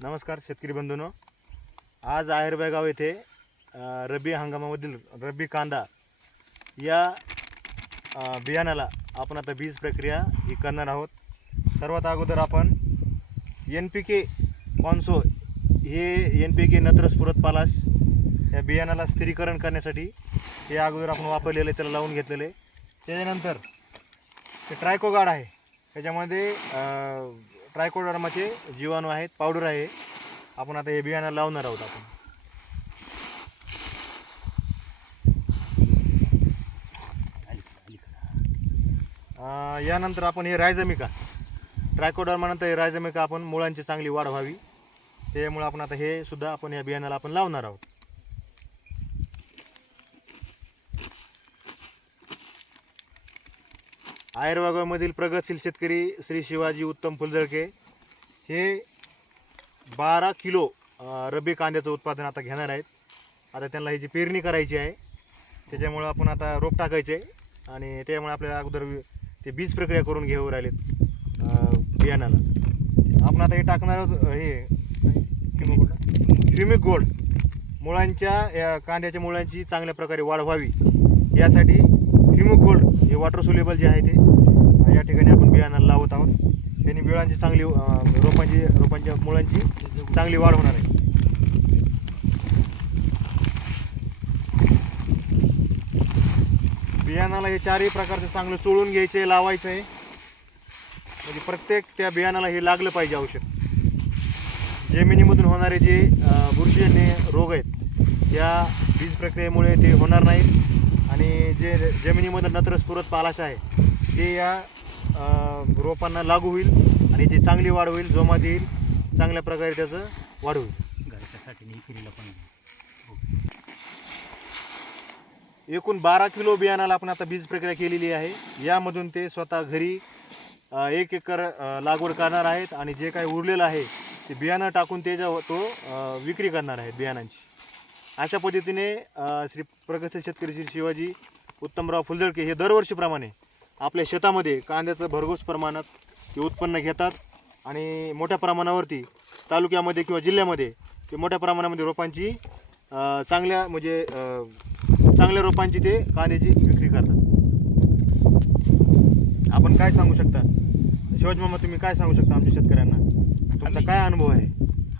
नमस्कार शेतकरी बंधूंनो, आज आहेरगाव येथे रब्बी हंगामामधील रब्बी कांदा या बियाणाला आपण आता बीज प्रक्रिया ही करणार आहोत। सर्वात अगोदर आपण NPK कॉन्सो हे NPK नत्र स्फुरद पालाश या बियाणाला स्थिरीकरण करण्यासाठी हे अगोदर आपण वापरलेले त्याला लावून घेतलेले। त्याच्यानंतर ते ट्रायकोगार्ड आहे, त्याच्यामध्ये ट्रायकोडर्माचे जीवाणू आहेत, पावडर आहे। आपण आता हे बियाणं लावणार आहोत। यानंतर आपण हे रायझोमिका ट्रायकोडर्मानंतर हे रायझोमिका आपण मुळांची चांगली वाढ व्हावी त्यामुळे आपण आता हे सुद्धा आपण या बियाणाला आपण लावणार आहोत। आहेरगावमधील प्रगतशील शेतकरी श्री शिवाजी उत्तम फुलझळके हे 12 किलो रब्बी कांद्याचं उत्पादन आता घेणार आहेत। आता त्यांना ह्याची पेरणी करायची आहे, त्याच्यामुळे आपण आता रोप टाकायचे आणि त्यामुळे आपल्याला अगोदर ते बीज प्रक्रिया करून घेऊ राहिलेत बियाणाला। आपण आता हे टाकणार आहोत हे ह्युमिक गोल्ड मुळांच्या कांद्याच्या मुळांची चांगल्या प्रकारे वाढ व्हावी यासाठी ह्युमिक गोल्ड हे वॉटर सोल्युबल जे आहे ते या ठिकाणी आपण बियाणाला लावत आहोत। त्यांनी बिळांची चांगली रोपांच्या मुळांची चांगली वाढ होणार आहे। बियाणाला हे चारही प्रकारचं चांगलं चोळून घ्यायचं लावायचं आहे, म्हणजे प्रत्येक त्या बियाणाला हे लागलं पाहिजे औषध। जमिनीमधून होणारे जे बुरशीजन्य रोग आहेत या बीज प्रक्रियेमुळे ते होणार नाहीत आणि जे जमिनीमध्ये नत्र स्फुरद पालाश आहे ते या रोपांना लागू होईल आणि जी चांगली वाढ होईल, जोमात येईल, चांगल्या प्रकारे त्याचं वाढ होईल। एकूण 12 किलो बियाणाला आपण आता बीज प्रक्रिया केलेली आहे। यामधून ते स्वतः घरी 1 एकर लागवड करणार आहेत आणि जे काही उरलेलं आहे ते बियाणं टाकून तो विक्री करणार आहेत बियाणांची। अशा पद्धतीने श्री प्रगतशील शेतकरी श्री शिवाजी उत्तमराव फुलझळके हे दरवर्षीप्रमाणे आपल्या शेतामध्ये कांद्याचं भरघोस प्रमाणात ते उत्पन्न घेतात आणि मोठ्या प्रमाणावरती तालुक्यामध्ये किंवा जिल्ह्यामध्ये ते मोठ्या प्रमाणामध्ये रोपांची चांगल्या रोपांची ते कांद्याची विक्री करतात। आपण काय सांगू शकता शिवाजी मामा, तुम्ही काय सांगू शकता आमच्या शेतकऱ्यांना? तुमचा काय अनुभव आहे?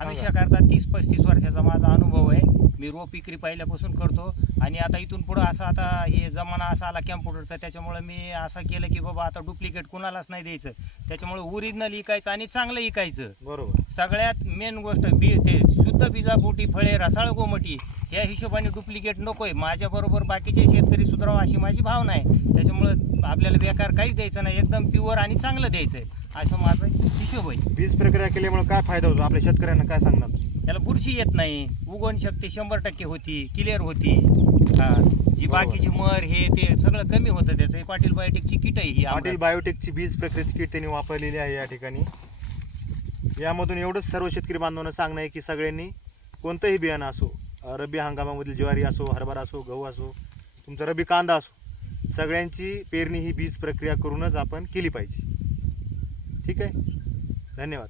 हमेशा करता 30-35 वर्षाचा माझा अनुभव आहे। मी रोप विक्री पहिल्यापासून करतो आणि आता इथून पुढं असं आता हे जमाना असा आला कॅम्प्युटरचा, त्याच्यामुळे मी असं केलं की बाबा आता डुप्लिकेट कुणालाच नाही द्यायचं, त्याच्यामुळे ओरिजिनल विकायचं आणि चांगलं विकायचं। बरोबर। सगळ्यात मेन गोष्ट ते शुद्ध बीजापोटी फळे रसाळ गोमटी या हिशोबाने डुप्लिकेट नको आहे। माझ्याबरोबर बाकीचे शेतकरी सुधारावं अशी माझी भावना आहे, त्याच्यामुळं आपल्याला बेकार काहीच द्यायचं नाही, एकदम प्युअर आणि चांगलं द्यायचं आहे असं माझा हिशोब आहे। बीज प्रक्रिया केल्यामुळे काय फायदा होतो आपल्या शेतकऱ्यांना, काय सांगणार? त्याला बुरशी येत नाही, उगवण शक्ती 100% होती, क्लिअर होती। जी बाकीची मर हे ते सगळं कमी होतं त्याचं। पाटील बायोटेकची किट आहे ही, पाटील बायोटेकची बीज प्रक्रियेची किट त्यांनी वापरलेली आहे या ठिकाणी। यामधून एवढंच सर्व शेतकरी बांधवांना सांगणं आहे की सगळ्यांनी कोणतंही बियाणं असो, रब्बी हंगामामधील ज्वारी असो, हरभरा असो, गहू असो, तुमचा रब्बी कांदा असो, सगळ्यांची पेरणी ही बीज प्रक्रिया करूनच आपण केली पाहिजे। ठीक आहे, धन्यवाद।